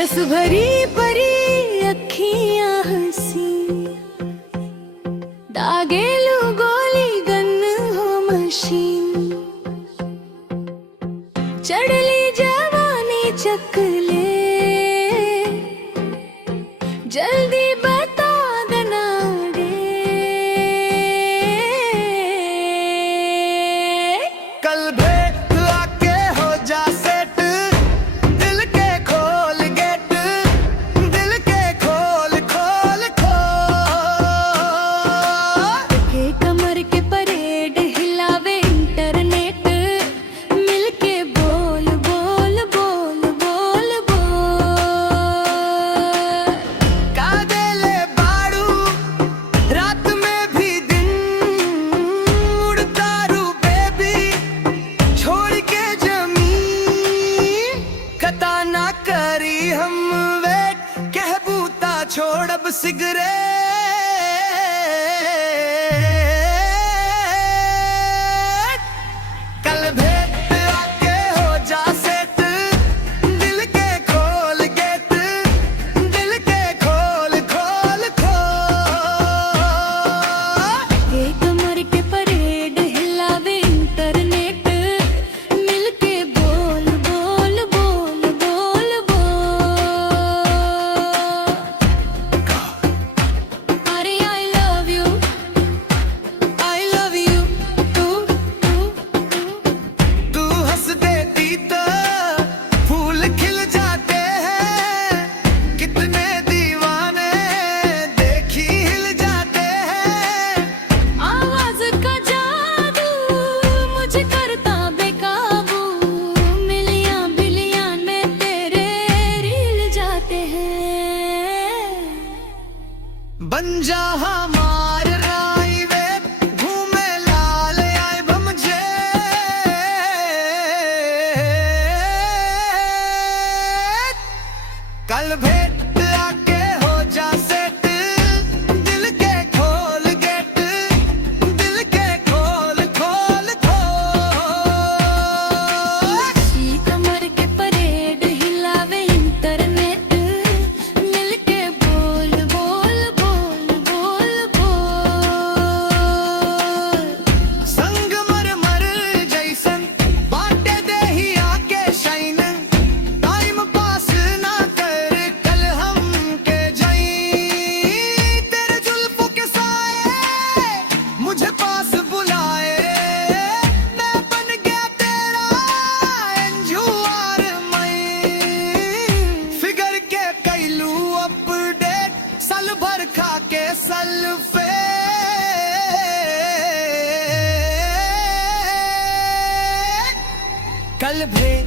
रस भरी परी अखियां हसी, दागेलू गोली गन हो मशीन, चढ़ली जवानी चकले, जल्दी बता देना रे। कल भेंट आके हो जा सेट, दिल के खोल गेट, दिल के खोल खोल खोल। के कमर के परेड हिलावे इंटरनेट, मिलके बोल बोल बोल बोल बोल। कादेले बाड़ू रात में भी दिन, उड़तारू बेबी छोड़ के जमीन। खता ना करी हम वेट, कहबूता छोड़ अब सिगरेट। कल भेंट आके हो जा सेट, दिल के खोल गेट, दिल के खोल खोल खोल। के कमर के परेड हिलावे इंटरनेट, मिलके बोल बोल बोल बोल बोल। अरे आई लव यू तू तू हंस देती तो फूल खिल जाते हैं। कितने दीवाने देखी हिल जाते हैं। आवाज का जादू मुझे करता बेकाबू, मिलियन बिलियन में तेरे रील जाते हैं। बन जा हमार राई वे, घूमे लाल आए बमझे। कल भेंट आके हो जा सेट, दिल के खोल गेट, दिल के खोल खोल खोल। की कमर के परेड हिलावे इंटरनेट, मिलके बोल बोल बोल बोल बोल। संगमरमर जैसन बाटे देही आके शाइन, टाइम पास ना कर कल हम के जाई। तेरे जुल्फों के साए मुझे पास बुलाए, मैं बन गया तेरा एंजुआर मई। फिगर के कैलू अपडेट, साल भर खा के सल्फेट। कल भेंट